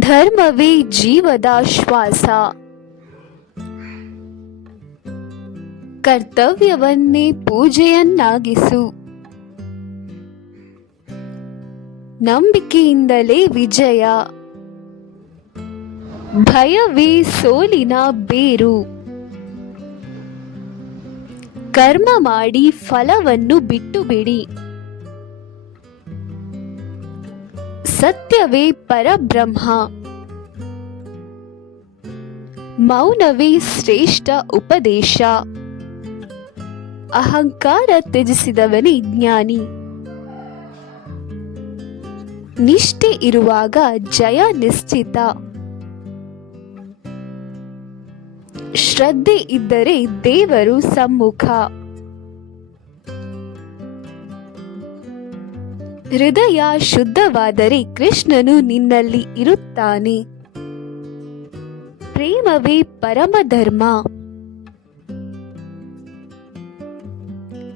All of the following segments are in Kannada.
ಧರ್ಮವೇ ಜೀವದ ಶ್ವಾಸ. ಕರ್ತವ್ಯವನ್ನೇ ಪೂಜೆಯನ್ನಾಗಿಸು. ನಂಬಿಕೆಯಿಂದಲೇ ವಿಜಯ. ಭಯವೇ ಸೋಲಿನ ಬೇರು. ಕರ್ಮ ಮಾಡಿ ಫಲವನ್ನು ಬಿಟ್ಟು ಬಿಡಿ ಸತ್ಯವೇ ಪರಬ್ರಹ್ಮ. ಮೌನವೇ ಶ್ರೇಷ್ಠ ಉಪದೇಶ. ಅಹಂಕಾರ ತ್ಯಜಿಸಿದವನೇ ಜ್ಞಾನಿ. ನಿಷ್ಠೆ ಇರುವಾಗ ಜಯ ನಿಶ್ಚಿತ. ಶ್ರದ್ಧೆ ಇದ್ದರೆ ದೇವರು ಸಮ್ಮುಖ. ಹೃದಯ ಶುದ್ಧವಾದರೆ ಕೃಷ್ಣನು ನಿನ್ನಲ್ಲಿ ಇರುತ್ತಾನೆ. ಪ್ರೇಮವೇ ಪರಮಧರ್ಮ.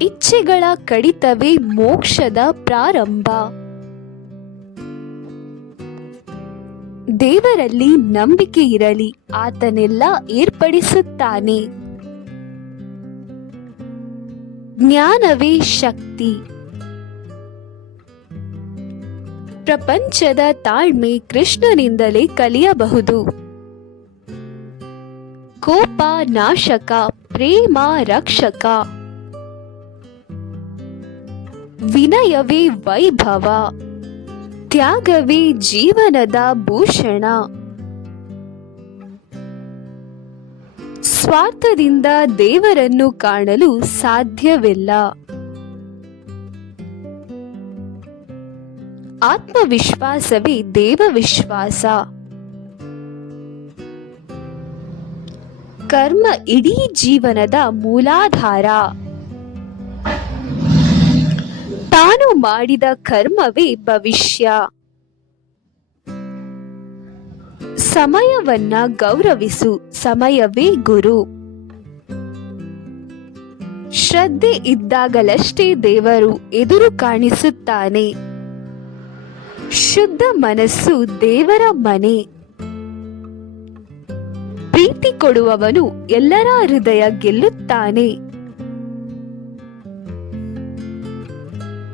ಇಚ್ಛೆಗಳ ಕಡಿತವೇ ಮೋಕ್ಷದ ಪ್ರಾರಂಭ. ದೇವರಲ್ಲಿ ನಂಬಿಕೆ ಇರಲಿ, ಆತನೆಲ್ಲ ಏರ್ಪಡಿಸುತ್ತಾನೆ. ಜ್ಞಾನವೇ ಶಕ್ತಿ. ಪ್ರಪಂಚದ ತಾಳ್ಮೆ ಕೃಷ್ಣನಿಂದಲೇ ಕಲಿಯಬಹುದು. ಕೋಪ ನಾಶಕ, ಪ್ರೇಮ ರಕ್ಷಕ. ವಿನಯವೇ ವೈಭವ, ತ್ಯಾಗವೇ ಜೀವನದ ಭೂಷಣ. ಸ್ವಾರ್ಥದಿಂದ ದೇವರನ್ನು ಕಾಣಲು ಸಾಧ್ಯವಿಲ್ಲ. ಆತ್ಮವಿಶ್ವಾಸವೇ ದೇವವಿಶ್ವಾಸ. ಕರ್ಮ ಇಡೀ ಜೀವನದ ಮೂಲಾಧಾರ. ತಾನು ಮಾಡಿದ ಕರ್ಮವೇ ಭವಿಷ್ಯ. ಸಮಯವನ್ನ ಗೌರವಿಸು, ಸಮಯವೇ ಗುರು. ಶ್ರದ್ಧೆ ಇದ್ದಾಗಲಷ್ಟೇ ದೇವರು ಎದುರು ಕಾಣಿಸುತ್ತಾನೆ. ಶುದ್ಧ ಮನಸ್ಸು ದೇವರ ಮನೆ. ಪ್ರೀತಿ ಕೊಡುವವನು ಎಲ್ಲರ ಹೃದಯ ಗೆಲ್ಲುತ್ತಾನೆ.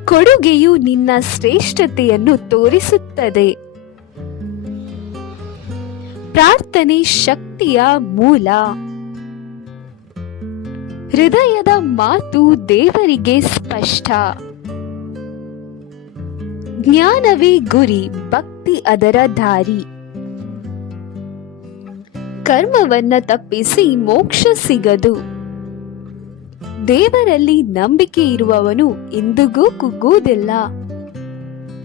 ಕೊಡುಗೆಯು ನಿನ್ನ ಶ್ರೇಷ್ಠತೆಯನ್ನು ತೋರಿಸುತ್ತದೆ. ಪ್ರಾರ್ಥನೆ ಶಕ್ತಿಯ ಮೂಲ. ಹೃದಯದ ಮಾತು ದೇವರಿಗೆ ಸ್ಪಷ್ಟ. ಜ್ಞಾನವೇ ಗುರಿ, ಭಕ್ತಿ ಅದರ ದಾರಿ. ಕರ್ಮವನ್ನ ತಪ್ಪಿಸಿ ಮೋಕ್ಷ ಸಿಗದು. ದೇವರಲ್ಲಿ ನಂಬಿಕೆ ಇರುವವನು ಇಂದಿಗೂ ಕುಗ್ಗುವುದಿಲ್ಲ.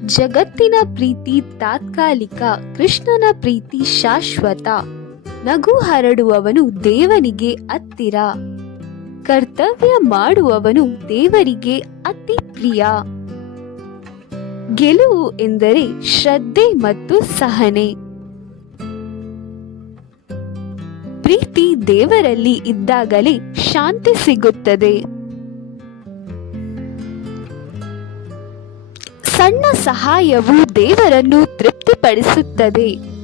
ಜಗತ್ತಿನ ಪ್ರೀತಿ ತಾತ್ಕಾಲಿಕ, ಕೃಷ್ಣನ ಪ್ರೀತಿ ಶಾಶ್ವತ. ನಗು ಹರಡುವವನು ದೇವನಿಗೆ ಹತ್ತಿರ. ಕರ್ತವ್ಯ ಮಾಡುವವನು ದೇವರಿಗೆ ಅತಿ ಪ್ರಿಯ ಗೆಲುವು ಎಂದರೆ ಶ್ರದ್ಧೆ ಮತ್ತು ಸಹನೆ. ಪ್ರೀತಿ ದೇವರಲ್ಲಿ ಇದ್ದಾಗಲೇ ಶಾಂತಿ ಸಿಗುತ್ತದೆ. ಸಣ್ಣ ಸಹಾಯವು ದೇವರನ್ನು ತೃಪ್ತಿಪಡಿಸುತ್ತದೆ.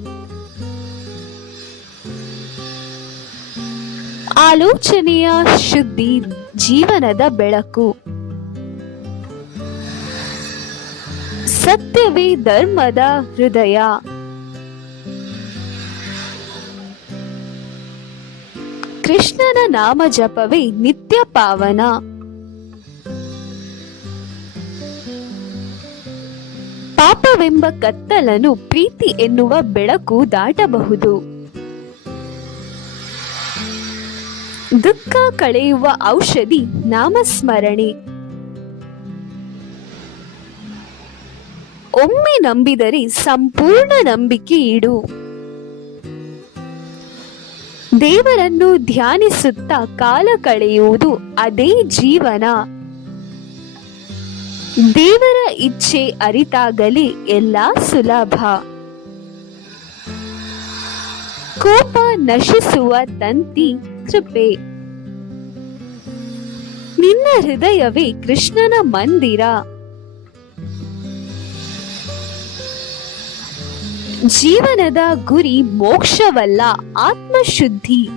ಆಲೋಚನೆಯ ಶುದ್ಧಿ, ಜೀವನದ ಬೆಳಕು. ಸತ್ಯವೇ ಧರ್ಮದ ಹೃದಯ. ಕೃಷ್ಣನ ನಾಮ ಜಪವೇ ನಿತ್ಯ ಪಾವನ. ಪಾಪವೆಂಬ ಕತ್ತಲನ್ನು ಪ್ರೀತಿ ಎನ್ನುವ ಬೆಳಕು ದಾಟಬಹುದು. ದುಃಖ ಕಳೆಯುವ ಔಷಧಿ ನಾಮಸ್ಮರಣೆ. ಒಮ್ಮೆ ನಂಬಿದರೆ ಸಂಪೂರ್ಣ ನಂಬಿಕೆ ಇಡು. ದೇವರನ್ನು ಧ್ಯಾನಿಸುತ್ತಾ ಕಾಲ ಕಳೆಯುವುದು ಅದೇ ಜೀವನ. ದೇವರ ಇಚ್ಛೆ ಅರಿತಾಗಲಿ ಎಲ್ಲ ಸುಲಭ. ಕೋಪ ನಶಿಸುವ ತಂತಿ ಕೃಪೆ. ನಿನ್ನ ಹೃದಯವೇ ಕೃಷ್ಣನ ಮಂದಿರ. ಜೀವನದ ಗುರಿ ಮೋಕ್ಷವಲ್ಲ, ಆತ್ಮಶುದ್ಧಿ.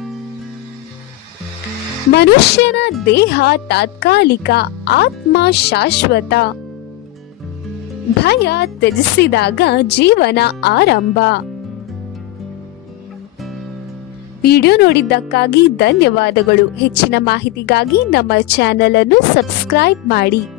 ಮನುಷ್ಯನ ದೇಹ ತಾತ್ಕಾಲಿಕ, ಆತ್ಮ ಶಾಶ್ವತ. ಭಯ ತ್ಯಜಿಸಿದಾಗ ಜೀವನ ಆರಂಭ. ವಿಡಿಯೋ ನೋಡಿದ್ದಕ್ಕಾಗಿ ಧನ್ಯವಾದಗಳು. ಹೆಚ್ಚಿನ ಮಾಹಿತಿಗಾಗಿ ನಮ್ಮ ಚಾನೆಲ್ ಅನ್ನು ಸಬ್ಸ್ಕ್ರೈಬ್ ಮಾಡಿ.